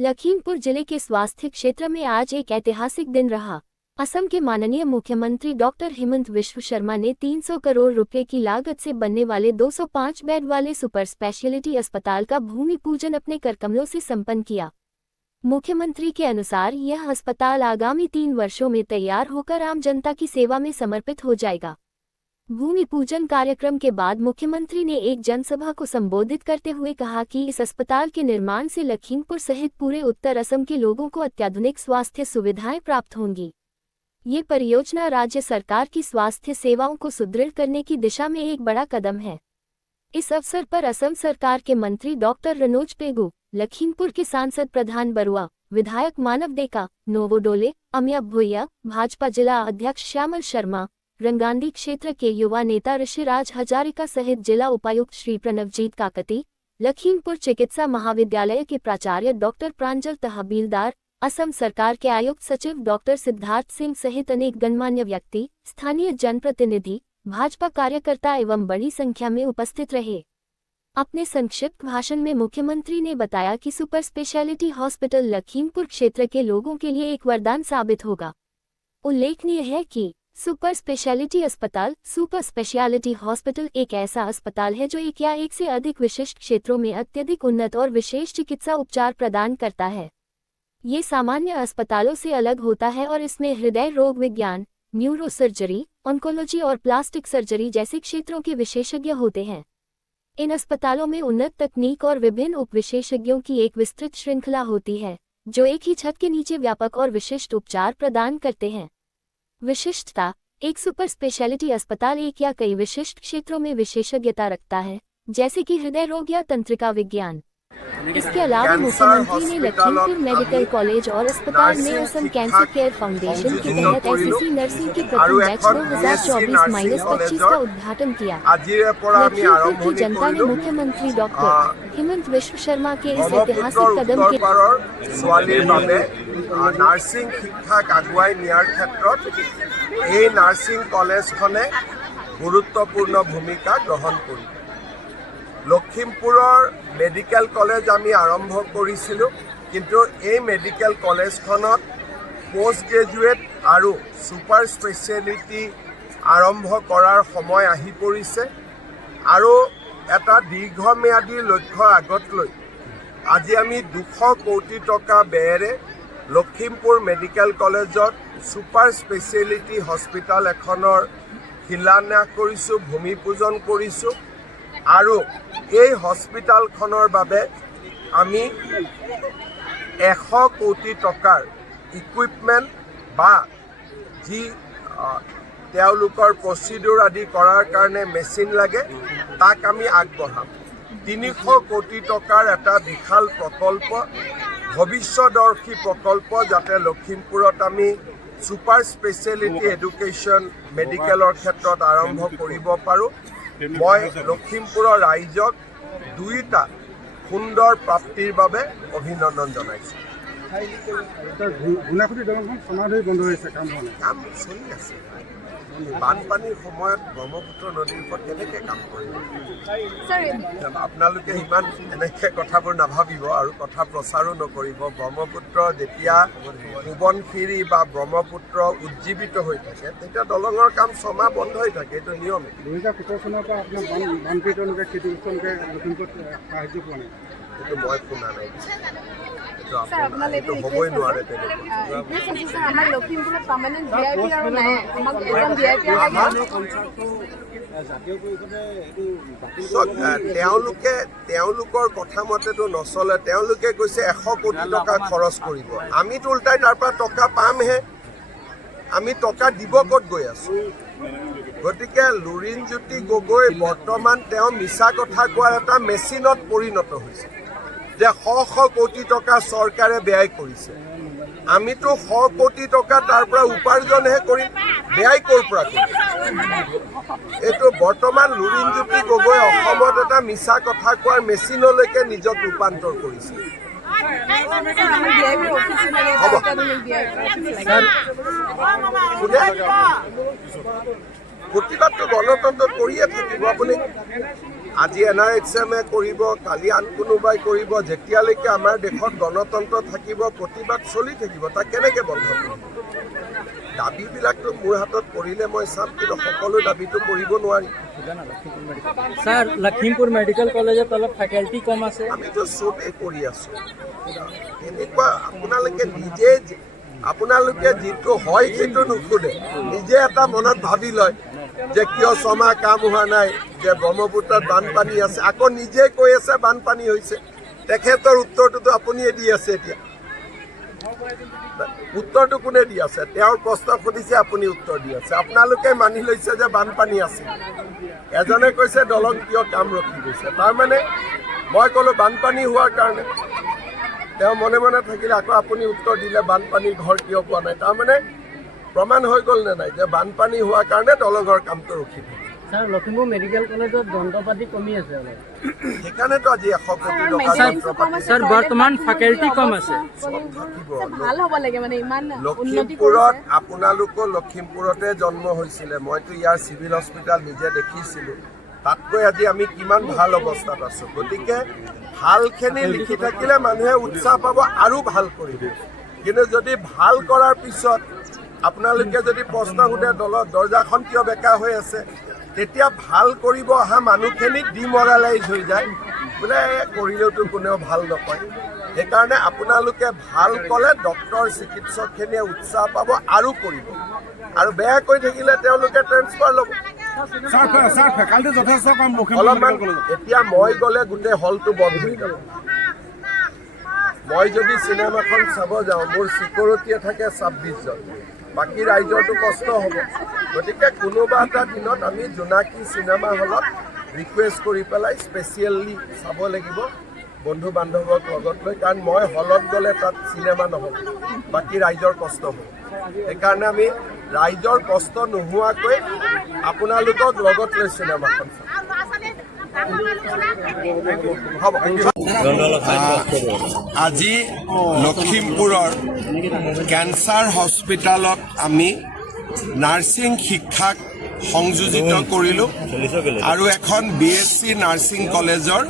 लखीमपुर जिले के स्वास्थ्य क्षेत्र में आज एक ऐतिहासिक दिन रहा। असम के माननीय मुख्यमंत्री डॉक्टर हेमंत बिश्व शर्मा ने 300 करोड़ रुपए की लागत से बनने वाले 205 बेड वाले सुपर स्पेशलिटी अस्पताल का भूमि पूजन अपने करकमलों से संपन्न किया। मुख्यमंत्री के अनुसार यह अस्पताल आगामी 3 वर्षों में तैयार होकर आम जनता की सेवा में समर्पित हो जाएगा। भूमि पूजन कार्यक्रम के बाद मुख्यमंत्री ने एक जनसभा को संबोधित करते हुए कहा कि इस अस्पताल के निर्माण से लखीमपुर सहित पूरे उत्तर असम के लोगों को अत्याधुनिक स्वास्थ्य सुविधाएं प्राप्त होंगी। ये परियोजना राज्य सरकार की स्वास्थ्य सेवाओं को सुदृढ़ करने की दिशा में एक बड़ा कदम है। इस अवसर पर असम सरकार के मंत्री डॉक्टर रनोज पेगू, लखीमपुर के सांसद प्रधान बरुआ, विधायक मानव डेका, नोवो डोले, अमिया भुइया, भाजपा जिला अध्यक्ष श्यामल शर्मा, रंगांडी क्षेत्र के युवा नेता ऋषिराज हजारिका सहित जिला उपायुक्त श्री प्रणवजीत काकती, लखीमपुर चिकित्सा महाविद्यालय के प्राचार्य डॉक्टर प्रांजल तहबीलदार, असम सरकार के आयुक्त सचिव डॉक्टर सिद्धार्थ सिंह सहित अनेक गणमान्य व्यक्ति, स्थानीय जनप्रतिनिधि, भाजपा कार्यकर्ता एवं बड़ी संख्या में उपस्थित रहे। अपने संक्षिप्त भाषण में मुख्यमंत्री ने बताया कि सुपर स्पेशलिटी हॉस्पिटल लखीमपुर क्षेत्र के लोगों के लिए एक वरदान साबित होगा। उल्लेखनीय है कि सुपर स्पेशलिटी अस्पताल सुपर स्पेशलिटी हॉस्पिटल एक ऐसा अस्पताल है जो एक या एक से अधिक विशिष्ट क्षेत्रों में अत्यधिक उन्नत और विशेष चिकित्सा उपचार प्रदान करता है। ये सामान्य अस्पतालों से अलग होता है और इसमें हृदय रोग विज्ञान, न्यूरोसर्जरी, ऑन्कोलॉजी और प्लास्टिक सर्जरी जैसे क्षेत्रों के विशेषज्ञ होते हैं। इन अस्पतालों में उन्नत तकनीक और विभिन्न उप विशेषज्ञों की एक विस्तृत श्रृंखला होती है, जो एक ही छत के नीचे व्यापक और विशिष्ट उपचार प्रदान करते हैं। विशिष्टता: एक सुपर स्पेशलिटी अस्पताल एक या कई विशिष्ट क्षेत्रों में विशेषज्ञता रखता है, जैसे कि हृदय रोग या तंत्रिका विज्ञान। इसके अलावा मुख्यमंत्री ने लखीमपुर मेडिकल कॉलेज और अस्पताल में असम कैंसर केयर फाउंडेशन के तहत एसएससी नर्सिंग की प्रथम बैच 2024-25 का उद्घाटन किया। लखीमपुर की जनता ने मुख्यमंत्री डॉक्टर हेमंत बिश्व शर्मा के इस ऐतिहासिक कदम के नार्सिंग शिक्षाक आगुवाई नियार क्षेत्रत এই নার্সিং কলেজখনে গুৰুত্বপূৰ্ণ ভূমিকা গ্ৰহণ কৰিব। লখিমপুৰৰ মেডিকেল কলেজ আমি আৰম্ভ কৰিছিলোঁ, কিন্তু এই মেডিকেল কলেজখনত পোষ্ট গ্ৰেজুৱেট আৰু সুপাৰ স্পেচিয়েলিটি আৰম্ভ কৰাৰ সময় আহি পৰিছে আৰু এটা দীৰ্ঘম্যাদী লক্ষ্য আগত লৈ আজি আমি 200 কোটি টকা ব্যয়েৰে লখিমপুৰ মেডিকেল কলেজত সুপাৰ স্পেচিয়েলিটি হস্পিটাল এখনৰ শিলান্যাস কৰিছোঁ, ভূমি পূজন কৰিছোঁ আৰু এই হস্পিটালখনৰ বাবে আমি 100 কোটি টকাৰ ইকুইপমেণ্ট বা যি তেওঁলোকৰ প্ৰচিডিউৰ আদি কৰাৰ কাৰণে মেচিন লাগে তাক আমি আগবঢ়াম। 300 কোটি টকাৰ এটা বিশাল প্ৰকল্প, ভৱিষ্যদৰ্শী প্ৰকল্প, যাতে লখিমপুৰত আমি সুপাৰ স্পেচিয়েলিটি এডুকেশ্যন মেডিকেলৰ ক্ষেত্ৰত আৰম্ভ কৰিব পাৰোঁ। মই লখিমপুৰৰ ৰাইজক দুয়োটা সুন্দৰ প্ৰাপ্তিৰ বাবে অভিনন্দন জনাইছোঁ। কাম চলি আছে। বানপানীৰ সময়ত ব্ৰহ্মপুত্ৰ নদীৰ ওপৰত কেনেকৈ কাম কৰিব? আপোনালোকে ইমান এনেকৈ কথাবোৰ নাভাবিব আৰু কথা প্ৰচাৰো নকৰিব। ব্ৰহ্মপুত্ৰ যেতিয়া সোৱণশিৰি বা ব্ৰহ্মপুত্ৰ উজ্জীৱিত হৈ থাকে তেতিয়া দলঙৰ কাম 6 মাহ বন্ধ হৈ থাকে, এইটো নিয়মে। 2017 চনৰ পৰা আপোনাৰ বানপীড়িতলোকে ক্ষতিগ্ৰস্তলোকে লখিমপুৰত সাহায্য পোৱা নাই, এইটো মই শুনা নাই। এইটো হ'বই নোৱাৰে তেনেকুৱা। তেওঁলোকৰ কথা মতেতো নচলে। তেওঁলোকে কৈছে 100 কোটি টকা খৰচ কৰিব, আমিতো উল্টাই তাৰ পৰা টকা পামহে। আমি টকা দিব ক'ত গৈ আছোঁ? গতিকে লুৰিণজ্যোতি গগৈ বৰ্তমান তেওঁ মিছা কথা কোৱাৰ এটা মেচিনত পৰিণত হৈছে যে 100 কোটি টকা চৰকাৰে ব্যয় কৰিছে। আমিতো 100 কোটি টকা তাৰ পৰা উপাৰ্জনহে কৰিম, ব্যয় ক'ৰ পৰা কৰিম? এইটো বৰ্তমান লুৰিণজ্যোতি গগৈ অসমত এটা মিছা কথা কোৱাৰ মেচিনলৈকে নিজক ৰূপান্তৰ কৰিছে। প্ৰতিবাদটো গণতন্ত্ৰত কৰিয়ে থাকিব। আপুনি আজি NRXM-এ কৰিব, কালি আন কোনোবাই কৰিব, যেতিয়ালৈকে আমাৰ দেশত গণতন্ত্ৰ থাকিব, প্ৰতিবাদ চলি থাকিব, তাক কেনেকৈ বন্ধ কৰিব? দাবীবিলাকতো মোৰ হাতত পৰিলে মই চাম, কিন্তু সকলো দাবীটো কৰিব নোৱাৰি। স্যাৰ লখিমপুৰ মেডিকেল কলেজত অলপ ফ্যাকাল্টি কম আছে। আমিতো চবেই কৰি আছোঁ। এনেকুৱা আপোনালোকে যিটো হয় সেইটো নুশুনে, নিজে এটা মনত ভাবি লয় যে কিয় ছমাহ কাম হোৱা নাই, যে ব্ৰহ্মপুত্ৰত বানপানী আছে, আকৌ নিজে কৈ আছে বানপানী হৈছে। তেখেতৰ উত্তৰটোতো আপুনিয়ে দি আছে। এতিয়া উত্তৰটো কোনে দি আছে? তেওঁৰ প্ৰশ্ন সুধিছে, আপুনি উত্তৰ দি আছে। আপোনালোকে মানি লৈছে যে বানপানী আছে। এজনে কৈছে দলং কিয় কাম ৰখি গৈছে। তাৰমানে মই ক'লো বানপানী হোৱাৰ কাৰণে, তেওঁ মনে মনে থাকিলে। আকৌ আপুনি উত্তৰ দিলে বানপানীৰ ঘৰ কিয় পোৱা নাই। তাৰমানে প্ৰমাণ হৈ গ'ল নে নাই যে বানপানী হোৱাৰ কাৰণে দলঙৰ কামটো ৰখি থাকে। স্যাৰ লখিমপুৰ মেডিকেল কলেজত যন্ত্ৰপাতি কমি আছে অলপ। সেইকাৰণেতো আজি 100 কোটি টকা যন্ত্ৰপাতি স্যার বর্তমান ফ্যাকাল্টি কম আছে। চব থাকিব। ভাল হ'ব লাগে মানে ইমান উন্নতি লখিমপুৰত, কৰিছে। আপোনালোকো লখিমপুৰতে জন্ম হৈছিলে, মইতো ইয়াৰ চিভিল হস্পিটেল নিজে দেখিছিলোঁ। তাতকৈ আজি আমি কিমান ভাল অৱস্থাত আছোঁ। গতিকে ভালখিনি লিখি থাকিলে মানুহে উৎসাহ পাব আৰু ভাল কৰিব। কিন্তু যদি ভাল কৰাৰ পিছত আপোনালোকে যদি প্ৰশ্ন সোধে দৰ্জাখন কিয় বেকা হৈ আছে, তেতিয়া ভাল কৰিব অহা মানুহখিনি ডিমৰালাইজ হৈ যায়, বোলে কৰিলেওতো কোনেও ভাল নকয়। সেইকাৰণে আপোনালোকে ভাল ক'লে ডক্তৰ চিকিৎসকখিনিয়ে উৎসাহ পাব আৰু কৰিব। আৰু বেয়া কৈ থাকিলে তেওঁলোকে ট্ৰেন্সফাৰ ল'ব। স্যার ফ্যাকাল্টি যথেষ্ট কম অলপমান এতিয়া মই গ'লে গোটেই হলটো বন্ধ হৈ যাব। মই যদি চিনেমাখন চাব যাওঁ, মোৰ চিকিউৰিটিয়ে থাকে 26 জন, বাকী ৰাইজৰটো কষ্ট হ'ব। গতিকে কোনোবা এটা দিনত আমি জোনাকী চিনেমা হলত ৰিকুৱেষ্ট কৰি পেলাই স্পেচিয়েলি চাব লাগিব বন্ধু বান্ধৱক লগত লৈ, কাৰণ মই হলত গ'লে তাত চিনেমা নহ'ব, বাকী ৰাইজৰ কষ্ট হ'ব। সেইকাৰণে আমি ৰাইজৰ কষ্ট নোহোৱাকৈ আপোনালোকক লগত লৈ চিনেমাখন চাম। হ'ব। আজি লখিমপুৰৰ কেঞ্চাৰ হস্পিটেলত আমি নাৰ্ছিং শিক্ষাক সংযোজিত কৰিলোঁ আৰু এখন BSc নাৰ্ছিং কলেজৰ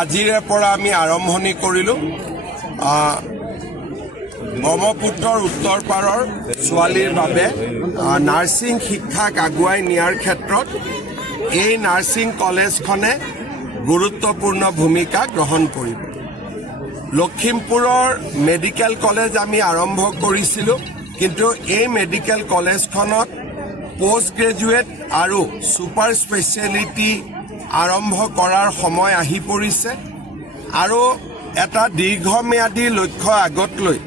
আজিৰে পৰা আমি আৰম্ভণি কৰিলোঁ। ব্ৰহ্মপুত্ৰৰ উত্তৰ পাৰৰ ছোৱালীৰ বাবে নাৰ্ছিং শিক্ষাক আগুৱাই নিয়াৰ ক্ষেত্ৰত এই নাৰ্ছিং কলেজখনে গুৰুত্বপূৰ্ণ ভূমিকা গ্ৰহণ কৰিব। লখিমপুৰৰ মেডিকেল কলেজ আমি আৰম্ভ কৰিছিলোঁ, কিন্তু এই মেডিকেল কলেজখনত পোষ্ট গ্ৰেজুৱেট আৰু ছুপাৰ স্পেচিয়েলিটি আৰম্ভ কৰাৰ সময় আহি পৰিছে। আৰু এটা দীৰ্ঘম্যাদী লক্ষ্য আগত লৈ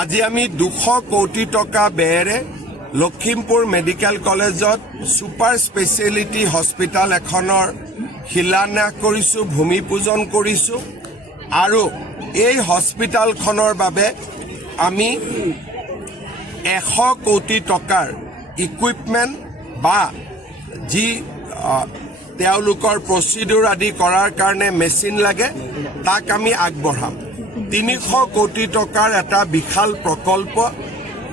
আজি আমি 200 কোটি টকা ব্যয়েৰে লখিমপুৰ মেডিকেল কলেজত ছুপাৰ স্পেচিয়েলিটি হস্পিটেল এখনৰ শিলান্যাস কৰিছোঁ, ভূমি পূজন কৰিছোঁ। আৰু এই হস্পিটেলখনৰ বাবে আমি 100 কোটি টকাৰ ইকুইপমেণ্ট বা যি তেওঁলোকৰ প্ৰচিডিউৰ আদি কৰাৰ কাৰণে মেচিন লাগে, তাক আমি আগবঢ়াম। 300 কোটি টকাৰ এটা বিশাল প্ৰকল্প,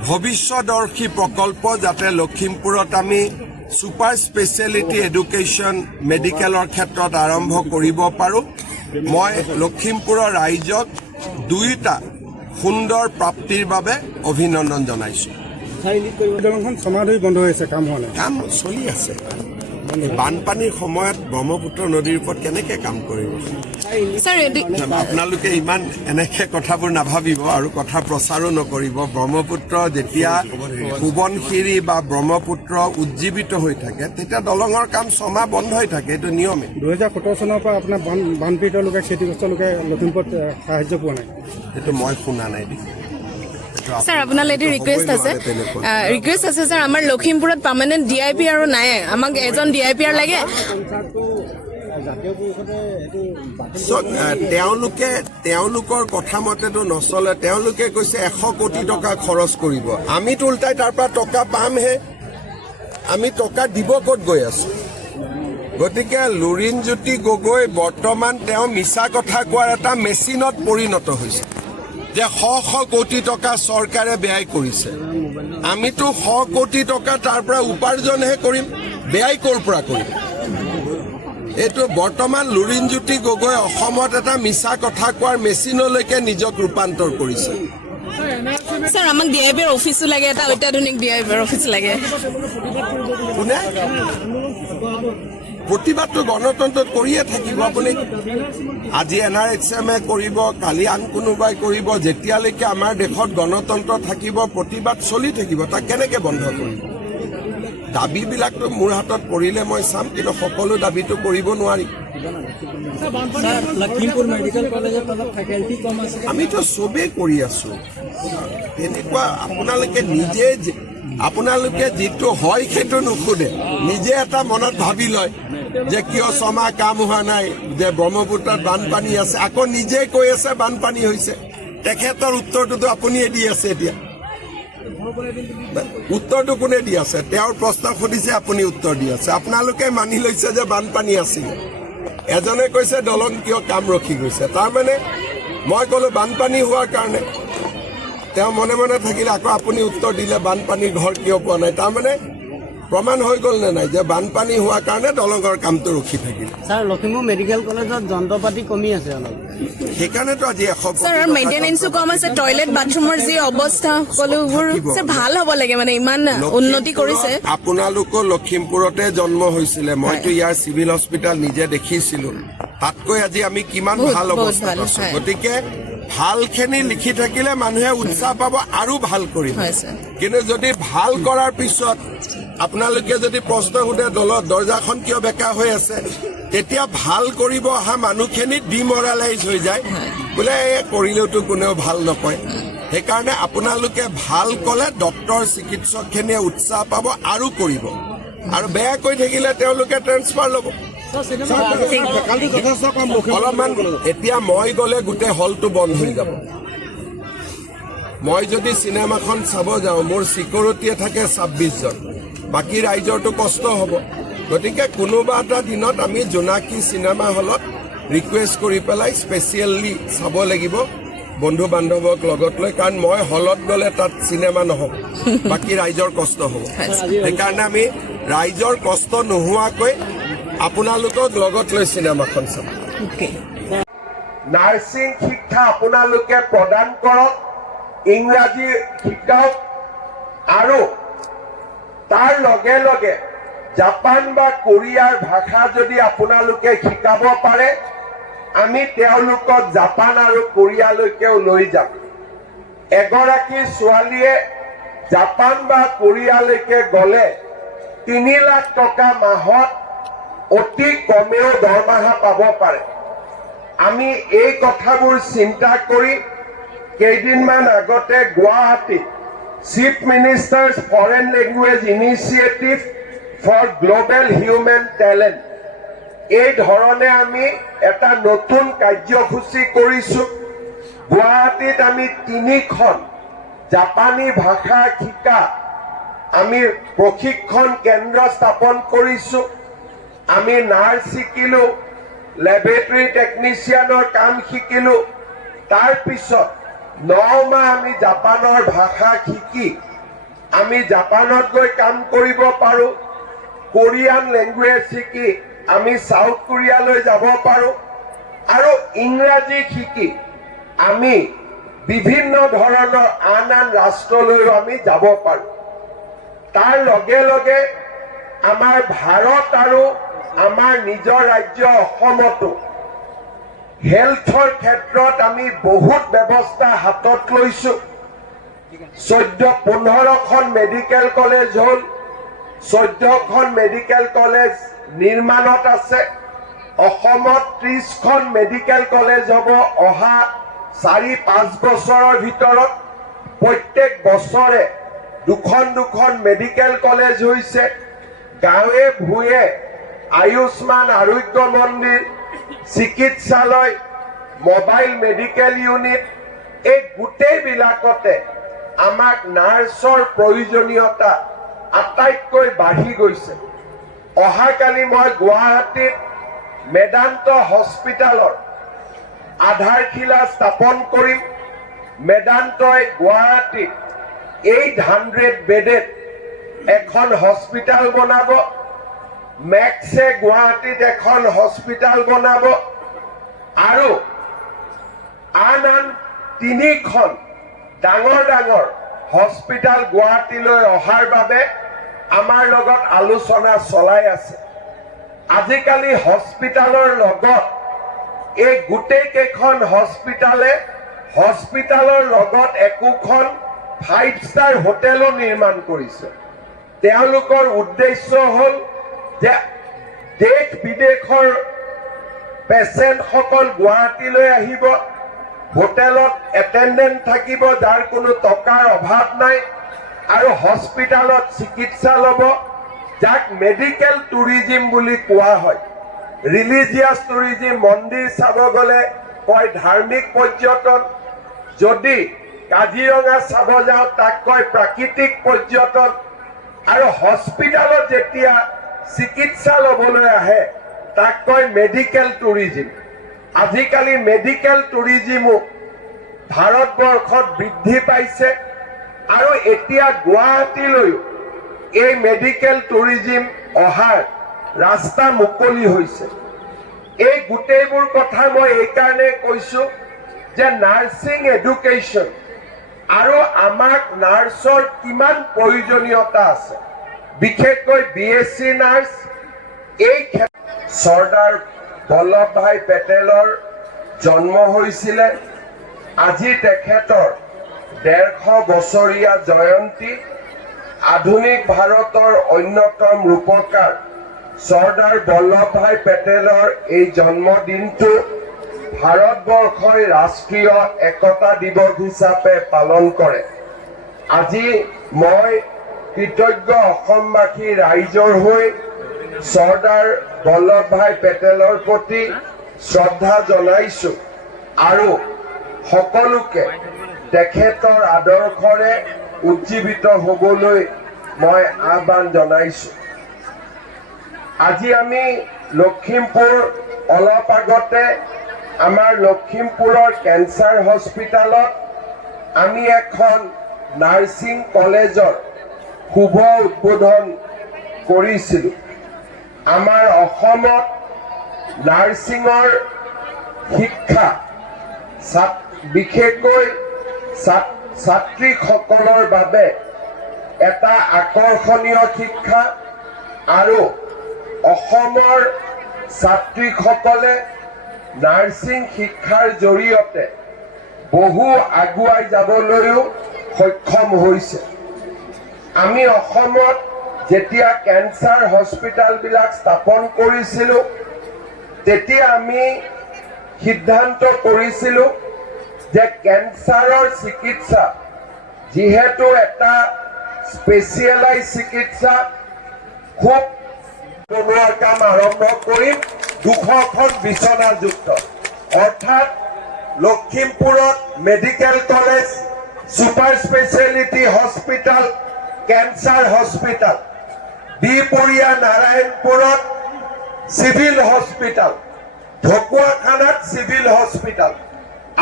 ভৱিষ্যদৰ্শী প্ৰকল্প, যাতে লখিমপুৰত আমি ছুপাৰ স্পেচিয়েলিটি এডুকেশ্যন মেডিকেলৰ ক্ষেত্ৰত আৰম্ভ কৰিব পাৰোঁ। মই লখিমপুৰৰ ৰাইজক দুয়োটা সুন্দৰ প্ৰাপ্তিৰ বাবে অভিনন্দন জনাইছোঁ। দলংখন ছমাহ ধৰি বন্ধ হৈ আছে, কাম হোৱা নাই। কাম চলি আছে। বানপানীৰ সময়ত ব্ৰহ্মপুত্ৰ নদীৰ ওপৰত কেনেকৈ কাম কৰিব? আপোনালোকে ইমান এনেকে কথাবোৰ নাভাবিব আৰু কথা প্ৰচাৰো নকৰিব। ব্ৰহ্মপুত্ৰ যেতিয়া সোৱণশিৰি বা ব্ৰহ্মপুত্ৰ উজ্জীৱিত হৈ থাকে, তেতিয়া দলঙৰ কাম 6 মাহ বন্ধ হৈ থাকে, এইটো নিয়মে। 2017 চনৰ পৰা আপোনাৰ বানপীড়িত লোকে, ক্ষতিগ্ৰস্ত লোকে লখিমপুৰত সাহায্য পোৱা নাই। সেইটো মই শুনা নাই। স্যাৰ আপোনালৈ এটি ৰিকুৱেষ্ট আছে স্যাৰ, আমাৰ লখিমপুৰত পাৰ্মানেণ্ট DIPR নাই, আমাক এজন DIPR লাগে। তেওঁলোকৰ কথা মতেতো নচলে। তেওঁলোকে কৈছে 100 কোটি টকা খৰচ কৰিব, আমিতো উল্টাই তাৰ পৰা টকা পামহে। আমি টকা দিব ক'ত গৈ আছো? গতিকে লুৰিণজ্যোতি গগৈ বৰ্তমান তেওঁ মিছা কথা কোৱাৰ এটা মেচিনত পৰিণত হৈছে, যে 100 কোটি টকা চৰকাৰে ব্যয় কৰিছে। আমিতো 100 কোটি টকা তাৰ পৰা উপাৰ্জনহে কৰিম, ব্যয় ক'ৰ পৰা কৰিম? এইটো বৰ্তমান লুৰিণজ্যোতি গগৈ অসমত এটা মিছা কথা কোৱাৰ মেচিনলৈকে নিজক ৰূপান্তৰ কৰিছে। স্যাৰ আমাক ডিআইবিৰ অফিচো লাগে, এটা অত্যাধুনিক ডিআইবিৰ অফিচ লাগে। কোনে প্ৰতিবাদটো গণতন্ত্ৰত কৰিয়ে থাকিব। আপুনি আজি NRSMে কৰিব, কালি আন কোনোবাই কৰিব, যেতিয়ালৈকে আমাৰ দেশত গণতন্ত্ৰ থাকিব প্ৰতিবাদ চলি থাকিব। তাক কেনেকে বন্ধ কৰিব? দাবীবিলাকতো মোৰ হাতত পৰিলে মই চাম, কিন্তু সকলো দাবীটো কৰিব নোৱাৰি। सर लखीमपुर मेडिकल कॉलेज तलब फैकल्टी कम আছে আমিতো চবেই কৰি আছো। তেনেকুৱা আপোনালোকে যিটো হয় সেইটো নুসুধে, নিজে এটা মনত ভাবি লয় যে কিয় ছমাহ কাম হোৱা নাই, যে ব্ৰহ্মপুত্ৰত বানপানী আছে, আকৌ নিজে কৈ আছে বানপানী হৈছে। তেখেতৰ উত্তৰটোতো আপুনিয়ে দি আছে। এতিয়া উত্তৰটো কোনে দি আছে? তেওঁৰ প্ৰশ্ন সুধিছে, আপুনি উত্তৰ দি আছে। আপোনালোকে মানি লৈছে যে বানপানী আছিল। এজনে কৈছে দলং কিয় কাম ৰখি গৈছে। তাৰমানে মই ক'লো বানপানী হোৱাৰ কাৰণে, তেওঁ মনে মনে থাকিলে। আকৌ আপুনি উত্তৰ দিলে বানপানীৰ ঘৰ কিয় পোৱা নাই। তাৰমানে প্ৰমাণ হৈ গ'ল নে নাই যে বানপানী হোৱাৰ কাৰণে দলঙৰ কামটো ৰখি থাকিল। স্যাৰ লখিমপুৰ মেডিকেল কলেজত যন্ত্ৰ পাতি কমি আছে অলপ, সেইকাৰণেতো আজি 100 স্যাৰ আৰু মেইনটেনেন্সো কম আছে, টয়লেট বাথৰুমৰ যি অৱস্থা সকলোবোৰ স্যাৰ ভাল হ'ব লাগে, মানে ইমান উন্নতি কৰিছে। আপোনালোকো লখিমপুৰতে জন্ম হৈছিলে, মইতো ইয়াৰ চিভিল হস্পিটেল নিজে দেখিছিলো। তাতকৈ আজি আমি কিমান ভাল অৱস্থাত আছো। গতিকে ভালখিনি লিখি থাকিলে মানুহে উৎসাহ পাব আৰু ভাল কৰিব। কিন্তু যদি ভাল কৰাৰ পিছত আপোনালোকে যদি প্ৰশ্ন সোধে দলত দৰ্জাখন কিয় বেকা হৈ আছে, তেতিয়া ভাল কৰিব অহা মানুহখিনি ডিমৰালাইজ হৈ যায়, বোলে কৰিলেওতো কোনেও ভাল নকয়। সেইকাৰণে আপোনালোকে ভাল ক'লে ডক্তৰ চিকিৎসকখিনিয়ে উৎসাহ পাব আৰু কৰিব, আৰু বেয়া কৈ থাকিলে তেওঁলোকে ট্ৰেন্সফাৰ ল'ব। অলপমান এতিয়া মই গ'লে গোটেই হলটো বন্ধ হৈ যাব। মই যদি চিনেমাখন চাব যাওঁ, মোৰ চিকিউৰিটিয়ে থাকে 26 জন, বাকী ৰাইজৰটো কষ্ট হ'ব। গতিকে কোনোবা এটা দিনত আমি জোনাকী চিনেমা হলত ৰিকুৱেষ্ট কৰি পেলাই স্পেচিয়েলি চাব লাগিব, বন্ধু বান্ধৱক লগত লৈ। কাৰণ মই হলত গ'লে তাত চিনেমা নহ'ব, বাকী ৰাইজৰ কষ্ট হ'ব। সেইকাৰণে আমি ৰাইজৰ কষ্ট নোহোৱাকৈ আপোনালোকক লগত লৈ চিনেমাখন চাম। নাৰ্ছিং শিক্ষা আপোনালোকে প্ৰদান কৰক, ইংৰাজী শিকাওক, আৰু তাৰ লগে লগে জাপান বা কোৰিয়াৰ ভাষা যদি আপোনালোকে শিকাব পাৰে, আমি তেওঁলোকক জাপান আৰু কোৰিয়ালৈকেও লৈ যাম। এগৰাকী ছোৱালীয়ে জাপান বা কোৰিয়ালৈকে গ'লে 3 লাখ টকা মাহত অতি কমেও দৰমহা পাব পাৰে। আমি এই কথাবোৰ চিন্তা কৰি কেইদিনমান আগতে গুৱাহাটীত chief minister's foreign language initiative for global human talent, এই ধৰণে আমি এটা নতুন কাৰ্যসূচী কৰিছো। গুৱাহাটীত আমি 3খন জাপানী ভাষা শিকা আমি প্ৰশিক্ষণ কেন্দ্ৰ স্থাপন কৰিছো। আমি নাৰ্ছ শিকিলো, লেবৰেটৰী টেকনিচিয়ানৰ কাম শিকিলো। তাৰ পিছত 9 মাহ আমি জাপানৰ ভাষা শিকি আমি জাপানত গৈ কাম কৰিব পাৰো। কোৰিয়ান লেংগুৱেজ শিকি আমি সাউথ কোৰিয়ালৈ যাব পাৰো, আৰু ইংৰাজী শিকি আমি বিভিন্ন ধৰণৰ আন ৰাষ্ট্ৰলৈও আমি যাব পাৰো। তাৰ লগে লগে আমাৰ ভাৰত আৰু আমাৰ নিজৰ ৰাজ্য অসমতো হেল্থৰ ক্ষেত্ৰত আমি বহুত ব্যৱস্থা হাতত লৈছো। 14-15খন মেডিকেল কলেজ হ'ল, 14খন মেডিকেল কলেজ নিৰ্মাণত আছে। অসমত 30খন মেডিকেল কলেজ হ'ব অহা 4-5 বছৰৰ ভিতৰত। প্ৰত্যেক বছৰে 2খন মেডিকেল কলেজ হৈছে। গাঁৱে ভূঞে আয়ুষ্মান আৰোগ্য মন্দিৰ, চিকিৎসালয়, মোবাইল মেডিকেল ইউনিট, এই গোটেইবিলাকতে আমাক নাৰ্ছৰ প্ৰয়োজনীয়তা আটাইতকৈ বাঢ়ি গৈছে। অহাকালি মই গুৱাহাটীত মেদান্ত হস্পিটেলৰ আধাৰশিলা স্থাপন কৰিম। মেদান্তই গুৱাহাটীত 800 বেডেড এখন হস্পিটেল বনাব। মেক্সে গুৱাহাটীত এখন হস্পিটাল বনাব আৰু আন 3খন ডাঙৰ ডাঙৰ হস্পিটাল গুৱাহাটীলৈ অহাৰ বাবে আমাৰ লগত আলোচনা চলাই আছে। আজিকালি হস্পিটালৰ লগত এই গোটেই কেইখন হস্পিটালৰ লগত একোখন 5-star হোটেলো নিৰ্মাণ কৰিছে। তেওঁলোকৰ উদ্দেশ্য হ'ল যে দেশ বিদেশৰ পেচেণ্টসকল গুৱাহাটীলৈ আহিব, হোটেলত এটেণ্ডেণ্ট থাকিব যাৰ কোনো টকাৰ অভাৱ নাই, আৰু হস্পিটালত চিকিৎসা ল'ব, যাক মেডিকেল টুৰিজিম বুলি কোৱা হয়। ৰিলিজিয়াছ টুৰিজিম, মন্দিৰ চাব গ'লে কয় ধাৰ্মিক পৰ্যটন, যদি কাজিৰঙা চাব যাওঁ তাক কয় প্ৰাকৃতিক পৰ্যটন, আৰু হস্পিটালত যেতিয়া চিকিৎসা ল'বলৈ আহে তাক কয় মেডিকেল টুৰিজিম। আজিকালি মেডিকেল টুৰিজিমো ভাৰতবৰ্ষত বৃদ্ধি পাইছে আৰু এতিয়া গুৱাহাটীলৈও এই মেডিকেল টুৰিজিম অহাৰ ৰাস্তা মুকলি হৈছে। এই গোটেইবোৰ কথা মই এইকাৰণে কৈছো যে নাৰ্ছিং এডুকেশ্যন আৰু আমাক নাৰ্ছৰ কিমান প্ৰয়োজনীয়তা আছে, বিশেষকৈ BSc নাৰ্ছ। এই চৰ্দাৰ বল্লভভাই পেটেলৰ জন্ম হৈছিলে। আজি তেখেতৰ 150 বছৰীয়া জয়ন্তী। আধুনিক ভাৰতৰ অন্যতম ৰূপকাৰ চৰ্দাৰ বল্লভভাই পেটেলৰ এই জন্মদিনটো ভাৰতবৰ্ষই ৰাষ্ট্ৰীয় একতা দিৱস হিচাপে পালন কৰে। আজি মই কৃতজ্ঞ অসমবাসী ৰাইজৰ হৈ চৰ্দাৰ বল্লভভাই পেটেলৰ প্ৰতি শ্ৰদ্ধা জনাইছো আৰু সকলোকে তেখেতৰ আদৰ্শৰে উজ্জীৱিত হ'বলৈ মই আহ্বান জনাইছো। আজি আমি লখিমপুৰ অলপ আগতে আমাৰ লখিমপুৰৰ কেঞ্চাৰ হস্পিটালত আমি এখন নাৰ্ছিং কলেজৰ শুভ উদ্বোধন কৰিছিলোঁ। আমাৰ অসমত নাৰ্ছিঙৰ শিক্ষা বিশেষকৈ ছাত্ৰীসকলৰ বাবে এটা আকৰ্ষণীয় শিক্ষা, আৰু অসমৰ ছাত্ৰীসকলে নাৰ্ছিং শিক্ষাৰ জৰিয়তে বহু আগুৱাই যাবলৈও সক্ষম হৈছে। আমি অসমত যেতিয়া কেঞ্চাৰ হস্পিটালবিলাক স্থাপন কৰিছিলোঁ তেতিয়া আমি সিদ্ধান্ত কৰিছিলোঁ যে কেঞ্চাৰৰ চিকিৎসা যিহেতু এটা স্পেচিয়েলাইজ চিকিৎসা, খুব বনোৱাৰ কাম আৰম্ভ কৰিম 200খন বিচনাযুক্ত, অৰ্থাৎ লখিমপুৰত medical college, super speciality hospital, cancer hospital, বিহপুৰীয়া নাৰায়ণপুৰত চিভিল হস্পিটাল, ঢকুৱাখানাত চিভিল হস্পিটাল।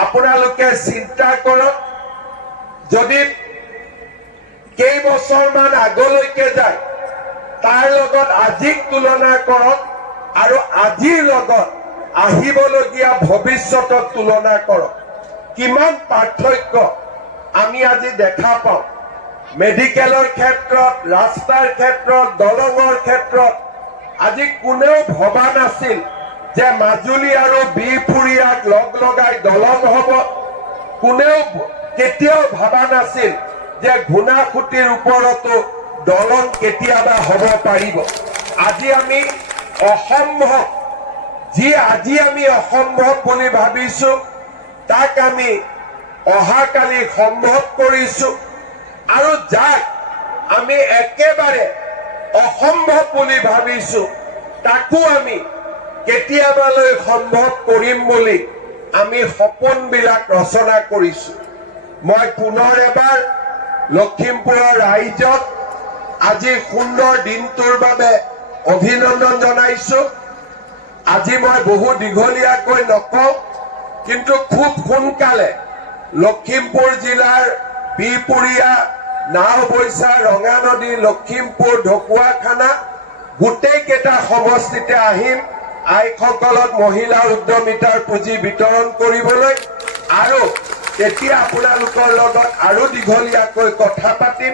আপোনালোকে চিন্তা কৰক, যদি কেইবছৰমান আগলৈকে যায় তাৰ লগত আজিক তুলনা কৰক আৰু আজিৰ লগত আহিবলগীয়া ভৱিষ্যতক তুলনা কৰক, কিমান পাৰ্থক্য আমি আজি দেখা পাওঁ। মেডিকেলৰ ক্ষেত্ৰত, ৰাস্তাৰ ক্ষেত্ৰত, দলঙৰ ক্ষেত্ৰত আজি কোনেও ভবা নাছিল যে মাজুলী আৰু বিহপুৰীয়াক লগ লগাই দলং হ'ব। কোনেও কেতিয়াও ভাবা নাছিল যে ঘূনাসুতিৰ ওপৰতো দলং কেতিয়াবা হ'ব পাৰিব। আজি আমি অসম্ভৱ, আজি আমি অসম্ভৱ বুলি ভাবিছো তাক আমি অহাকালি সম্ভৱ কৰিছো, আৰু যাক আমি একেবাৰে অসম্ভৱ বুলি ভাবিছো তাকো আমি কেতিয়াবালৈ সম্ভৱ কৰিম বুলি আমি সপোনবিলাক ৰচনা কৰিছো। মই পুনৰ এবাৰ লখিমপুৰৰ ৰাইজক আজি সুন্দৰ দিনটোৰ বাবে অভিনন্দন জনাইছো। আজি মই বহু দীঘলীয়াকৈ নকওঁ, কিন্তু খুব সোনকালে লখিমপুৰ জিলাৰ বিহপুৰীয়া, নাওবৈচা, ৰঙানদী, লখিমপুৰ, ঢকুৱাখানা গোটেই কেইটা সমষ্টিতে আহিম আইসকলক মহিলা উদ্যমিতাৰ পুঁজি বিতৰণ কৰিবলৈ আৰু তেতিয়া আপোনালোকৰ লগত আৰু দীঘলীয়াকৈ কথা পাতিম